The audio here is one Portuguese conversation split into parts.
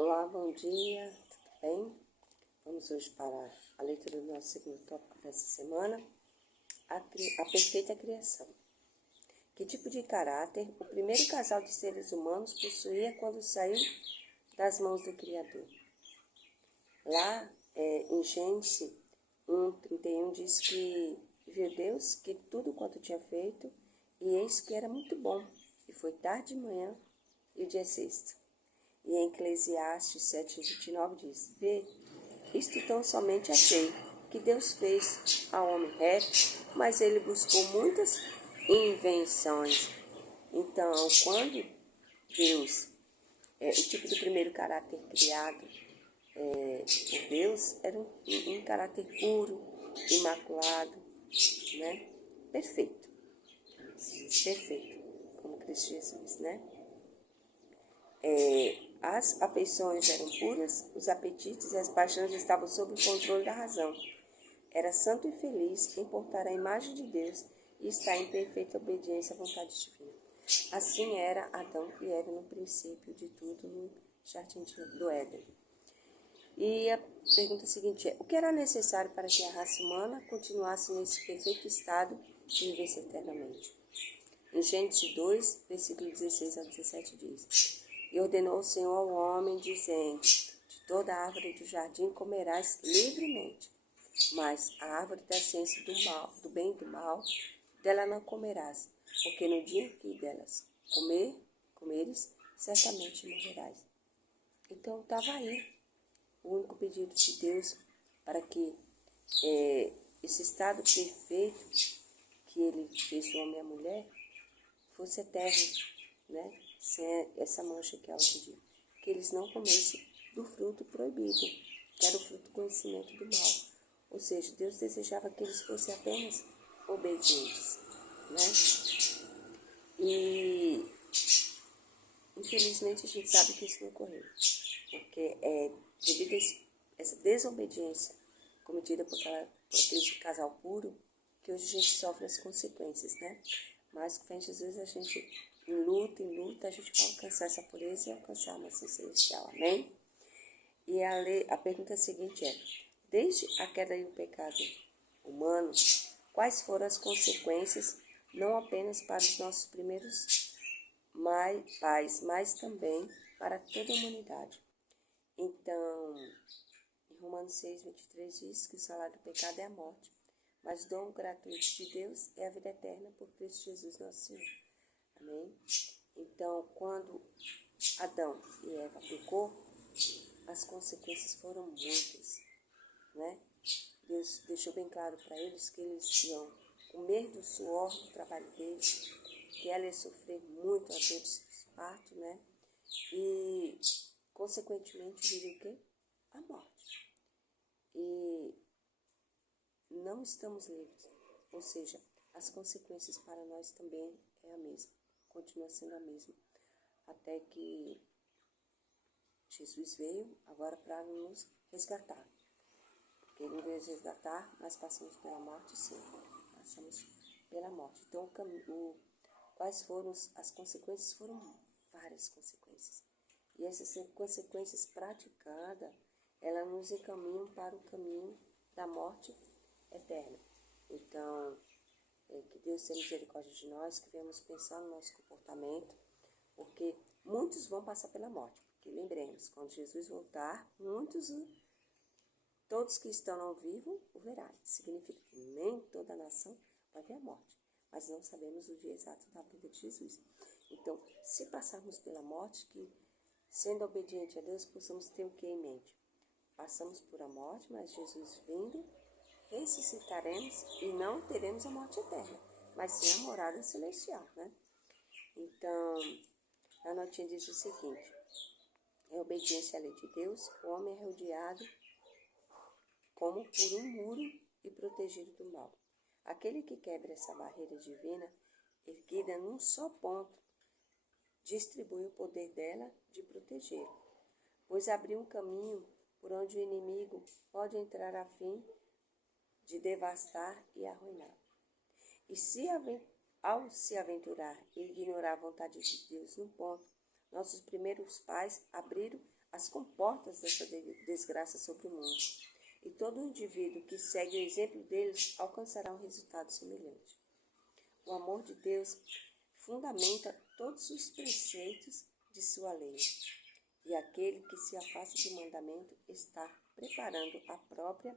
Olá, bom dia, tudo bem? Vamos hoje para a leitura do nosso segundo tópico dessa semana, a perfeita criação. Que tipo de caráter o primeiro casal de seres humanos possuía quando saiu das mãos do Criador? Lá em Gênesis 1:31 diz que viu Deus que tudo quanto tinha feito, e eis que era muito bom, e foi tarde de manhã e o dia sexto. E em Eclesiastes 7:29 diz: Vê, isto tão somente achei, que Deus fez ao homem reto, mas ele buscou muitas invenções. Então, quando Deus, o tipo do primeiro caráter criado por Deus, era um caráter puro, imaculado, né? Perfeito, perfeito, como Cristo Jesus, né? As afeições eram puras, os apetites e as paixões estavam sob o controle da razão. Era santo e feliz em portar a imagem de Deus e estar em perfeita obediência à vontade divina. Assim era Adão e Eva no princípio de tudo no jardim do Éden. E a pergunta seguinte é: o que era necessário para que a raça humana continuasse nesse perfeito estado e vivesse eternamente? Em Gênesis 2, versículo 16 a 17 diz: E ordenou o Senhor ao homem, dizendo: De toda a árvore do jardim comerás livremente, mas a árvore da ciência do bem e do mal, dela não comerás, porque no dia que delas comeres, certamente morrerás. Então estava aí o único pedido de Deus para que esse estado perfeito que ele fez o homem e a mulher fosse eterno, né? Sem essa mancha que ela pediu. Que eles não comessem do fruto proibido, que era o fruto do conhecimento do mal. Ou seja, Deus desejava que eles fossem apenas obedientes, né? E infelizmente a gente sabe que isso não ocorreu, porque devido a essa desobediência cometida por aquele casal puro, que hoje a gente sofre as consequências, né? Mas com Jesus a gente, em luta, a gente vai alcançar essa pureza e alcançar a maçã celestial, amém? E a pergunta seguinte é: desde a queda e o pecado humano, quais foram as consequências, não apenas para os nossos primeiros pais, mas também para toda a humanidade? Então, em Romanos 6:23 diz que o salário do pecado é a morte, mas o dom gratuito de Deus é a vida eterna por Cristo Jesus nosso Senhor. Amém? Então, quando Adão e Eva pecou, as consequências foram muitas, né? Deus deixou bem claro para eles que eles iam comer do suor do trabalho deles, que ela ia sofrer muito a dores de parto, né? E, consequentemente, viria o quê? A morte. E não estamos livres, ou seja, as consequências para nós também é a mesma, continua sendo a mesma, até que Jesus veio agora para nos resgatar. Porque ele veio nos resgatar, nós passamos pela morte, sim, passamos pela morte. Então, quais foram as consequências? Foram várias consequências. E essas consequências praticadas, elas nos encaminham para o caminho da morte eterna. Então, que Deus tenha misericórdia de nós, que venhamos pensar no nosso comportamento, porque muitos vão passar pela morte. Porque lembremos, quando Jesus voltar, todos que estão ao vivo o verão. Significa que nem toda a nação vai ver a morte, mas não sabemos o dia exato da vinda de Jesus. Então, se passarmos pela morte, que sendo obediente a Deus, possamos ter o que em mente? Passamos por a morte, mas Jesus vindo, ressuscitaremos e não teremos a morte eterna, mas sim a morada celestial, né? Então, a notinha diz o seguinte: em obediência à lei de Deus, o homem é rodeado como por um muro e protegido do mal. Aquele que quebra essa barreira divina, erguida num só ponto, distribui o poder dela de proteger, pois abriu um caminho por onde o inimigo pode entrar a fim de devastar e arruinar. E ao se aventurar e ignorar a vontade de Deus num ponto, nossos primeiros pais abriram as comportas dessa desgraça sobre o mundo. E todo indivíduo que segue o exemplo deles alcançará um resultado semelhante. O amor de Deus fundamenta todos os preceitos de sua lei. E aquele que se afasta do mandamento está preparando a própria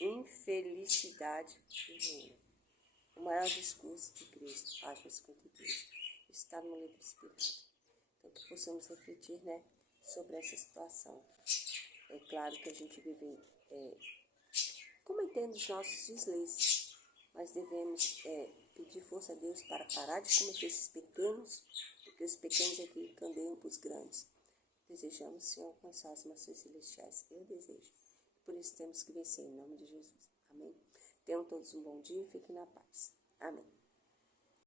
infelicidade e ruína. O maior discurso de Cristo, página 52, está no livro inspirado. Então, que possamos refletir, sobre essa situação. É claro que a gente vive cometendo os nossos deslizes, mas devemos pedir força a Deus para parar de cometer esses pequenos, porque os pequenos é que candeiam para os grandes. Desejamos, Senhor, alcançar as maçãs celestiais. Eu desejo. Por isso temos que vencer em nome de Jesus. Amém? Tenham todos um bom dia e fiquem na paz. Amém.